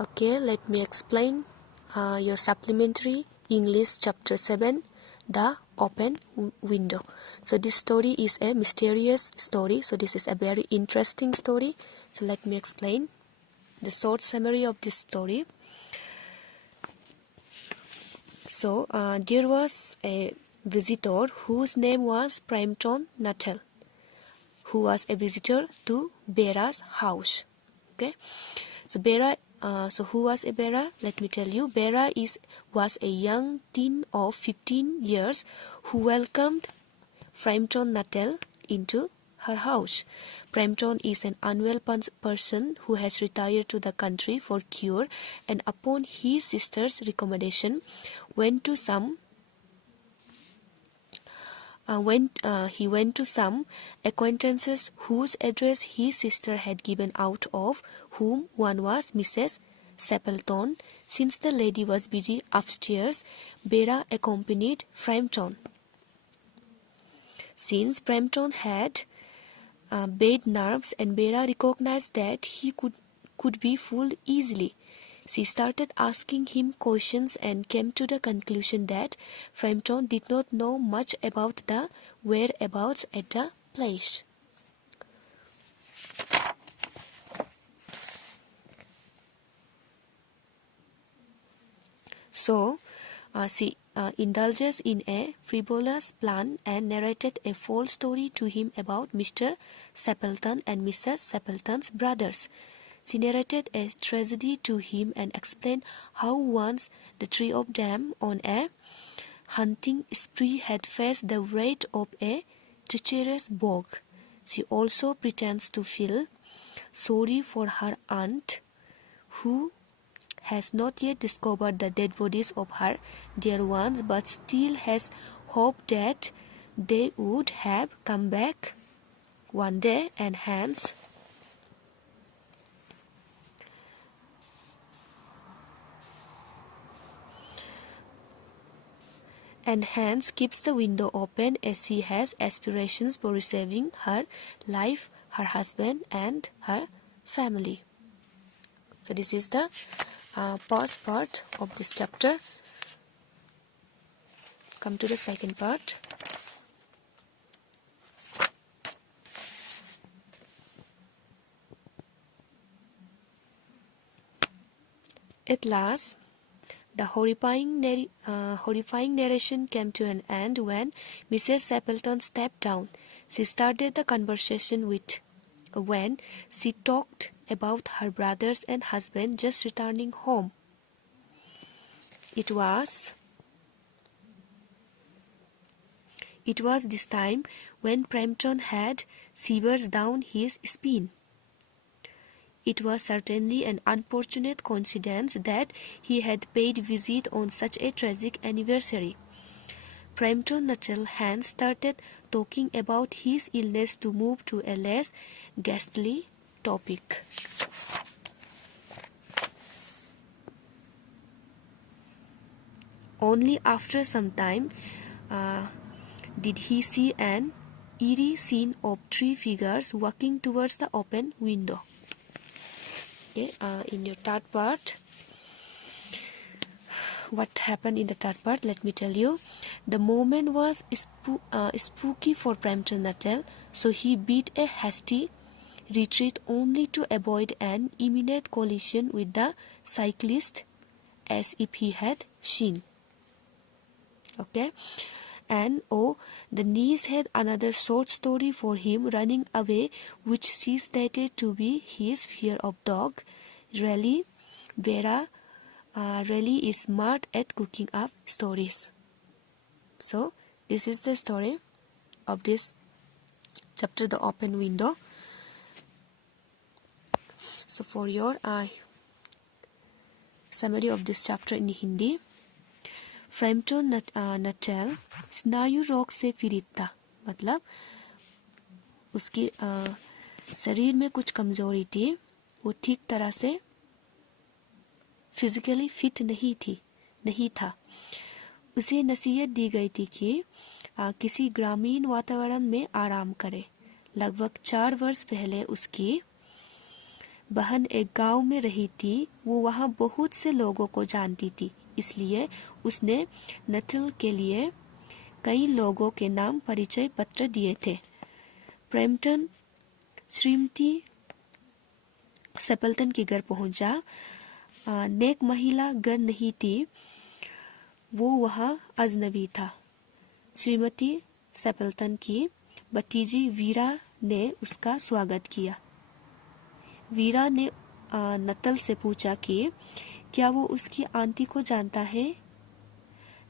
Okay, let me explain your supplementary English chapter 7, The Open Window. So this story is a mysterious story. So this is a very interesting story. So let me explain the short summary of this story. So there was a visitor whose name was Premchand Natal, who was a visitor to Bera's house. Okay, so so who was a Bera? Let me tell you. Bera was a young teen of 15 years who welcomed Premchand Natal into her house. Premchand is an unwell person who has retired to the country for cure, and upon his sister's recommendation, went to some he went to some acquaintances whose address his sister had given out, of whom one was Mrs. Stapleton. Since the lady was busy upstairs, Bera accompanied Premchand. Since Premchand had bad nerves and Bera recognized that he could be fooled easily, she started asking him questions and came to the conclusion that Premchand did not know much about the whereabouts at the place. So, she indulges in a frivolous plan and narrated a false story to him about Mr. Stapleton and Mrs. Stapleton's brothers. She narrated a tragedy to him and explained how once the three of them on a hunting spree had faced the wrath of a treacherous bog. She also pretends to feel sorry for her aunt, who has not yet discovered the dead bodies of her dear ones, but still has hope that they would have come back one day, and hence keeps the window open, as she has aspirations for receiving her life, her husband, and her family. So this is the first part of this chapter. Come to the second part. At last, the horrifying narration came to an end when Mrs. Stapleton stepped down. She started the conversation when she talked about her brothers and husband just returning home. It was this time when Premchand had shivers down his spine. It was certainly an unfortunate coincidence that he had paid visit on such a tragic anniversary. Premchand Natal Hans started talking about his illness to move to a less ghastly topic. Only after some time did he see an eerie scene of three figures walking towards the open window. Okay, in your third part, what happened in the third part, let me tell you. The moment was spooky for Premchand Natal, so he beat a hasty retreat only to avoid an imminent collision with the cyclist, as if he had seen. Okay, and the niece had another short story for him, running away, which she stated to be his fear of dog. Really, Vera really is smart at cooking up stories. So this is the story of this chapter, The Open Window. So for your summary of this chapter in Hindi, Premchand Natal स्नायु रोग से पीड़ित था, मतलब उसकी शरीर में कुछ कमजोरी थी, वो ठीक तरह से फिजिकली फिट नहीं था। उसे नसीहत दी गई थी कि किसी ग्रामीण वातावरण में आराम करे। लगभग 4 वर्ष पहले उसकी बहन एक गांव में रही थी। वो वहां बहुत से लोगों को जानती थी, इसलिए उसने नथल के लिए कई लोगों के नाम परिचय पत्र दिए थे। प्रेमटन श्रीमती सेपल्टन के घर पहुंचा। नेक महिला घर नहीं थी, वो वहां अजनबी था। श्रीमती सेपल्टन की भतीजी वीरा ने उसका स्वागत किया। वीरा ने नतल से पूछा कि क्या वो उसकी आंटी को जानता है।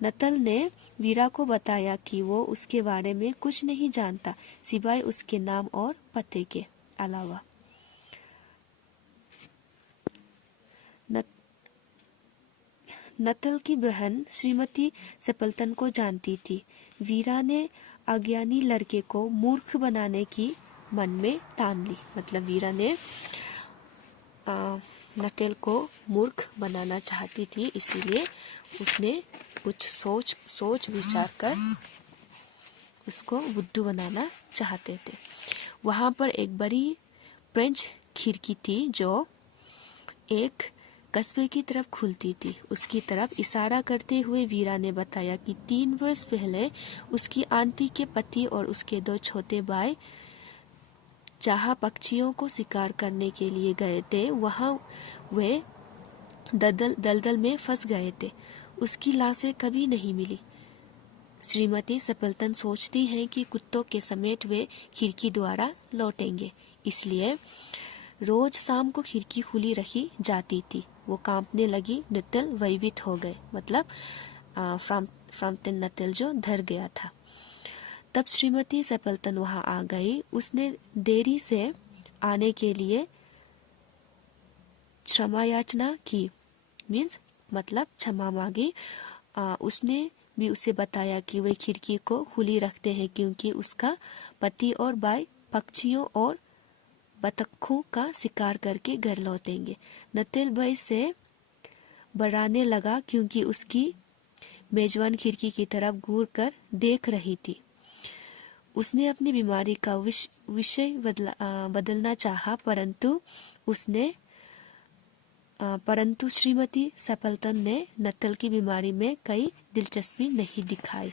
नतल ने वीरा को बताया कि वो उसके बारे में कुछ नहीं जानता, सिवाय उसके नाम और पते के अलावा। नतल की बहन श्रीमती सेपल्टन को जानती थी। वीरा ने अज्ञानी लड़के को मूर्ख बनाने की मन में ठान ली। मतलब वीरा ने नटेल को मूर्ख बनाना चाहती थी, इसीलिए उसने कुछ सोच विचार कर उसको बुद्धू बनाना चाहते थे। वहां पर एक बड़ी फ्रेंच खिड़की थी जो एक कस्बे की तरफ खुलती थी। उसकी तरफ इशारा करते हुए वीरा ने बताया कि 3 वर्ष पहले उसकी आंटी के पति और उसके 2 छोटे भाई जहाँ पक्षियों को शिकार करने के लिए गए थे, वहां वे दलदल में फंस गए थे। उसकी लाशें कभी नहीं मिली। श्रीमती सेपल्टन सोचती हैं कि कुत्तों के समेत वे खिड़की द्वारा लौटेंगे, इसलिए रोज शाम को खिड़की खुली रखी जाती थी। वो कांपने लगी। नतल भयभीत हो गए। मतलब फ्राम्पटन नतल जो डर गया था। तब श्रीमती सेपल्टन वहां आ गई। उसने देरी से आने के लिए क्षमा याचना की, मतलब क्षमा मांगी। उसने भी उसे बताया कि वे खिड़की को खुली रखते हैं क्योंकि उसका पति और भाई पक्षियों और बतखों का शिकार करके घर लौटेंगे। नतल भय से बड़ाने लगा क्योंकि उसकी मेजबान खिड़की की तरफ घूर कर देख रही थी। उसने अपनी बीमारी का विषय बदलना चाहा, परंतु श्रीमती सेपल्टन ने नतल की बीमारी में कई दिलचस्पी नहीं दिखाई।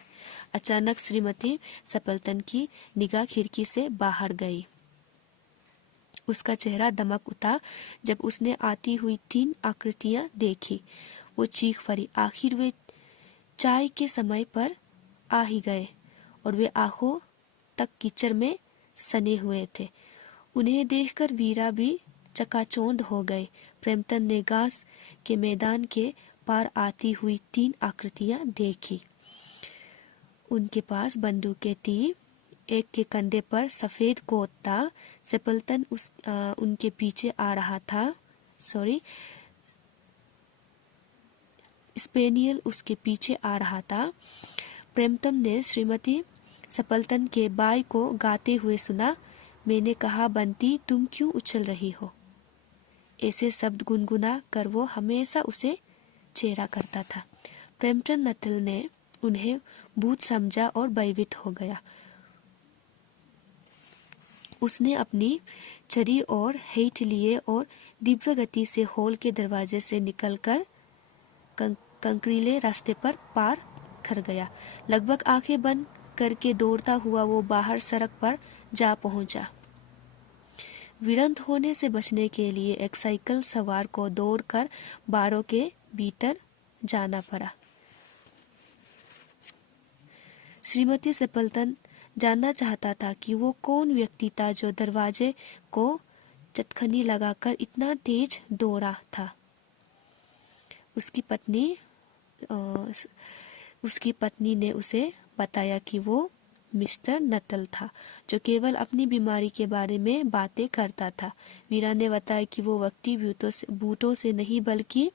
अचानक श्रीमती सेपल्टन की निगाह खिड़की से बाहर गई। उसका चेहरा दमक उठा जब उसने आती हुई 3 आकृतियां देखी। वो चीख पड़ी। आखिर वे चाय के समय पर आ ही गए और वे आंखों तक कीचड़ में सने हुए थे। उन्हें देखकर वीरा भी चकाचौंध हो गए। प्रेमटन ने घास के मैदान के पार आती हुई 3 आकृतियां देखी। उनके पास बंदूकें थी। एक के कंधे पर सफेद कोट था। सेपल्टन उनके पीछे आ रहा था। स्पेनियल उसके पीछे आ रहा था। प्रेमटन ने श्रीमती सेपल्टन के भाई को गाते हुए सुना। मैंने कहा, बंटी, तुम क्यों उछल रही हो? ऐसे शब्द गुनगुना कर वो हमेशा उसे चेहरा करता था। प्रेमटन नतल ने उन्हें भूत समझा और भयभीत हो गया। उसने अपनी छड़ी और हेट लिए और तीव्र गति से हॉल के दरवाजे से निकलकर कंकरीले रास्ते पर पार कर गया। लगभग आंखें बंद करके दौड़ता हुआ वो बाहर सड़क पर जा पहुंचा। वीरंत होने से बचने के लिए एक साइकिल सवार को दौड़कर बारों के भीतर जाना पड़ा। श्रीमती सेपल्टन जानना चाहता था कि वो कौन व्यक्ति था जो दरवाजे को चटखनी लगाकर इतना तेज दौड़ा था। उसकी पत्नी ने उसे बताया कि वो मिस्टर नतल था, जो केवल अपनी बीमारी के बारे में बातें करता था। वीरा ने बताया कि वो व्यक्ति बूटों से नहीं बल्कि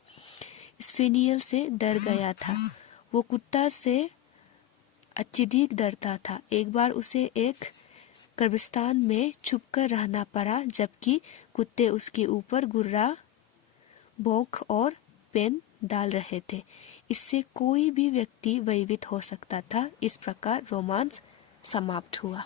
स्पेनियल से डर गया था। वो कुत्ता से अत्यधिक डरता था। एक बार उसे एक कब्रिस्तान में छुपकर रहना पड़ा, जबकि कुत्ते उसके ऊपर गुर्रा, भौंक और पेन डाल रहे थे। इससे कोई भी व्यक्ति भयभीत हो सकता था। इस प्रकार रोमांस समाप्त हुआ।